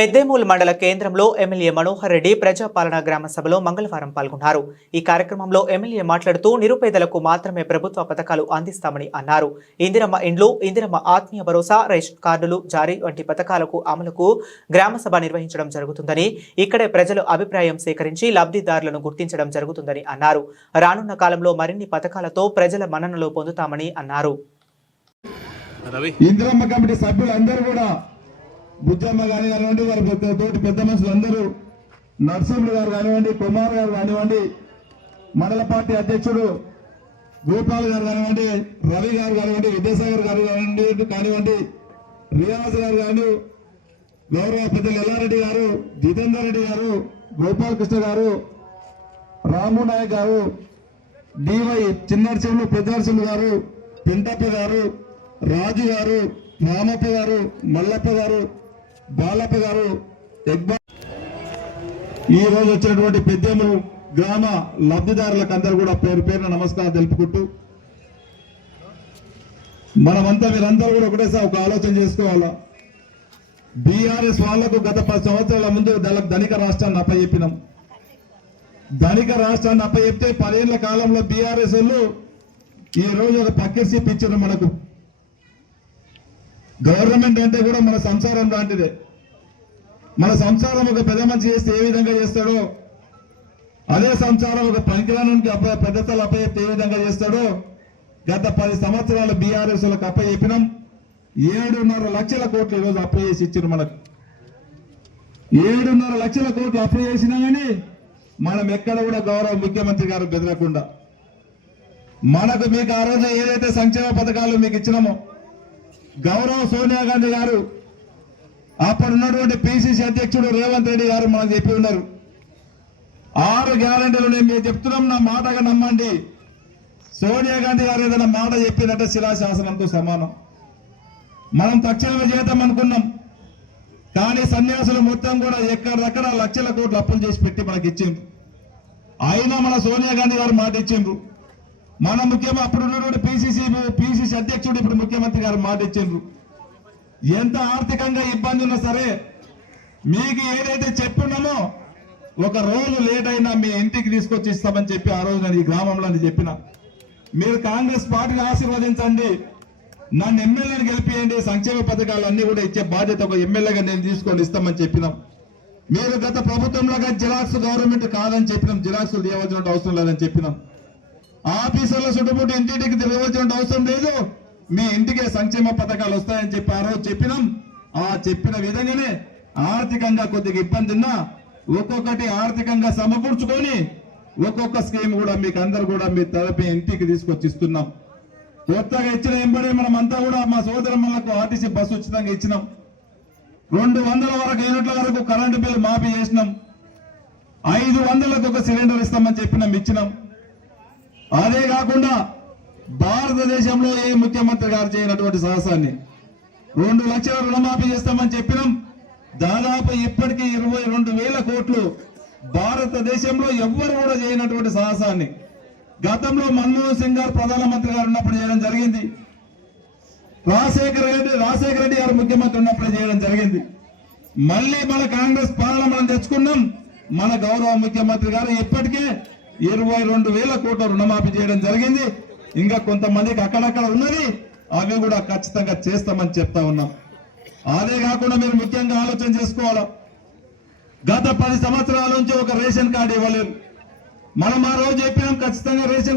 పెద్దేమూల్ మండల కేంద్రంలో ఎమ్మెల్యే మనోహర్ రెడ్డి ప్రజాపాలన గ్రామ సభలో మంగళవారం పాల్గొన్నారు. ఈ కార్యక్రమంలో ఎమ్మెల్యే మాట్లాడుతూ నిరుపేదలకు మాత్రమే ప్రభుత్వ పథకాలు అందిస్తామని అన్నారు. ఇందిరమ్మ ఇండ్లు, ఇందిరమ్మ ఆత్మీయ భరోసా, రేషన్ కార్డులు జారీ వంటి పథకాలకు అమలుకు గ్రామ సభ నిర్వహించడం జరుగుతుందని, ఇక్కడే ప్రజల అభిప్రాయం సేకరించి లబ్ధిదారులను గుర్తించడం జరుగుతుందని అన్నారు. రానున్న కాలంలో మరిన్ని పథకాలతో ప్రజల మన్ననలు పొందుతామని అన్నారు. ఇందిరమ్మ కమిటీ సభ్యులందరూ కూడా బుజ్జమ్మ గారు కానివ్వండి, వారి తోటి పెద్ద మనుషులందరూ, నరసింహులు గారు కానివ్వండి, కుమార్ గారు కానివ్వండి, మండల పార్టీ అధ్యక్షుడు గోపాల్ గారు కానివ్వండి, రవి గారు కానివ్వండి, విద్యాసాగర్ గారు కానివ్వండి, రియాజ్ గారు కానీ, గౌరవ పెద్దలు ఎల్లారెడ్డి గారు, జితేందర్ రెడ్డి గారు, గోపాలకృష్ణ గారు, రాము నాయక్ గారు, డివై చిన్నర్శులు, పెద్దర్శులు గారు, పింటప్ప గారు, రాజు గారు, రామప్ప గారు, మల్లప్ప గారు, బాలప్ప గారు, ఈ రోజు వచ్చినటువంటి పెద్దేమూల్ గ్రామ లబ్ధిదారులకు అందరూ కూడా పేరు పేరున నమస్కారం తెలుపుకుంటూ, మనమంతా మీరందరూ కూడా ఒకటేసారి ఒక ఆలోచన చేసుకోవాలా. బీఆర్ఎస్ వాళ్లకు గత 10 సంవత్సరాల ముందు ధనిక రాష్ట్రాన్ని అప్పచెప్పినాం. ధనిక రాష్ట్రాన్ని అప్పచెప్తే 10 ఏళ్ల కాలంలో బీఆర్ఎస్ వాళ్ళు ఈ రోజు ఒక పక్కేసి ఇచ్చారు. మనకు గవర్నమెంట్ అంటే కూడా మన సంసారం లాంటిదే. మన సంసారం ఒక పెద్ద మనిషి చేస్తే ఏ విధంగా చేస్తాడో, అదే సంసారం ఒక పంకిరానికి పెద్దతలు అప్పచెప్తే ఏ విధంగా చేస్తాడో గత 10 సంవత్సరాల బీఆర్ఎస్ లకు అప్పచెప్పినాం. 7.5 లక్షల కోట్లు ఈరోజు అప్లై చేసి ఇచ్చారు. మనకు 7.5 లక్షల కోట్లు అప్లై చేసినా కానీ మనం ఎక్కడ కూడా గౌరవ ముఖ్యమంత్రి గారు బెదరకుండా మనకు మీకు ఆ రోజు ఏదైతే సంక్షేమ పథకాలు మీకు ఇచ్చినామో, గౌరవ సోనియా గాంధీ గారు, అప్పుడున్నటువంటి పిసిసి అధ్యక్షుడు రేవంత్ రెడ్డి గారు మనకు చెప్పి ఉన్నారు. 6 గ్యారంటీలు నేను మీరు చెప్తున్నాం, నా మాటగా నమ్మండి. సోనియా గాంధీ గారు ఏదైనా మాట చెప్పిందంటే శిలాశాసనంతో సమానం. మనం తక్షణమే చేద్దాం అనుకున్నాం, కానీ సన్యాసులు మొత్తం కూడా ఎక్కడెక్కడ లక్షల కోట్లు అప్పులు చేసి పెట్టి మనకి ఇచ్చిండ్రు. అయినా మన సోనియా గాంధీ గారు మాట ఇచ్చిండ్రు. మన ముఖ్యమంత్రి అప్పుడు ఉన్నటువంటి పిసిసి అధ్యక్షుడు ఇప్పుడు ముఖ్యమంత్రి గారు మాట ఇచ్చిండ్రు. ఎంత ఆర్థికంగా ఇబ్బంది ఉన్నా సరే మీకు ఏదైతే చెప్పున్నామో ఒక రోజు లేట్ అయినా మీ ఇంటికి తీసుకొచ్చి ఇస్తామని చెప్పి ఆ రోజు నేను ఈ గ్రామంలో చెప్పిన. మీరు కాంగ్రెస్ పార్టీని ఆశీర్వదించండి, నన్ను ఎమ్మెల్యేని గెలిపియండి, సంక్షేమ పథకాలన్నీ కూడా ఇచ్చే బాధ్యత ఒక ఎమ్మెల్యేగా నేను తీసుకొని ఇస్తామని చెప్పినాం. మీరు గత ప్రభుత్వంలో జిరాక్స్ గవర్నమెంట్ కాదని చెప్పినాం, జిరాక్సులు తీయవలసిన అవసరం లేదని చెప్పినాం. ఆఫీసర్ల చుట్టుముట్టు ఇంటింటికి తిరగవలసిన అవసరం లేదు, మీ ఇంటికే సంక్షేమ పథకాలు వస్తాయని చెప్పి ఆ రోజు చెప్పినాం. ఆ చెప్పిన విధంగానే ఆర్థికంగా కొద్దిగా ఇబ్బంది ఉన్నా ఒక్కొక్కటి ఆర్థికంగా సమకూర్చుకొని ఒక్కొక్క స్కీమ్ కూడా మీకు అందరు కూడా మీ తరపు ఇంటికి తీసుకొచ్చి ఇస్తున్నాం. కొత్తగా ఇచ్చిన ఎంబడే మనం అంతా కూడా మా సోదరమ్మలకు ఆర్టీసీ బస్సు ఉచితంగా ఇచ్చినాం. 200 వరకు యూనిట్ల వరకు కరెంటు బిల్లు మాఫీ చేసినాం. 500లకు ఒక సిలిండర్ ఇస్తామని చెప్పినాం, ఇచ్చినాం. అదే కాకుండా భారతదేశంలో ఏ ముఖ్యమంత్రి గారు చేయనటువంటి సాహసాన్ని 2 లక్షల రుణమాఫీ చేస్తామని చెప్పినాం. దాదాపు ఇప్పటికీ 22,000 కోట్లు భారతదేశంలో ఎవ్వరు కూడా చేయనటువంటి సాహసాన్ని గతంలో మన్మోహన్ సింగ్ గారు ప్రధానమంత్రి గారు ఉన్నప్పుడు చేయడం జరిగింది. రాజశేఖర రెడ్డి గారు ముఖ్యమంత్రి ఉన్నప్పుడు చేయడం జరిగింది. మళ్ళీ మన కాంగ్రెస్ పాలన మనం తెచ్చుకున్నాం. మన గౌరవ ముఖ్యమంత్రి గారు ఇప్పటికే 22,000 కోట్ల రుణమాఫీ చేయడం జరిగింది. ఇంకా కొంతమందికి అక్కడక్కడ ఉన్నది, అవి కూడా ఖచ్చితంగా చేస్తామని చెప్తా ఉన్నాం. అదే కాకుండా మీరు ముఖ్యంగా ఆలోచన చేసుకోవాలా. గత 10 సంవత్సరాల నుంచి ఒక రేషన్ కార్డు ఇవ్వలేదు. మనం ఆ రోజు చెప్పినాం ఖచ్చితంగా రేషన్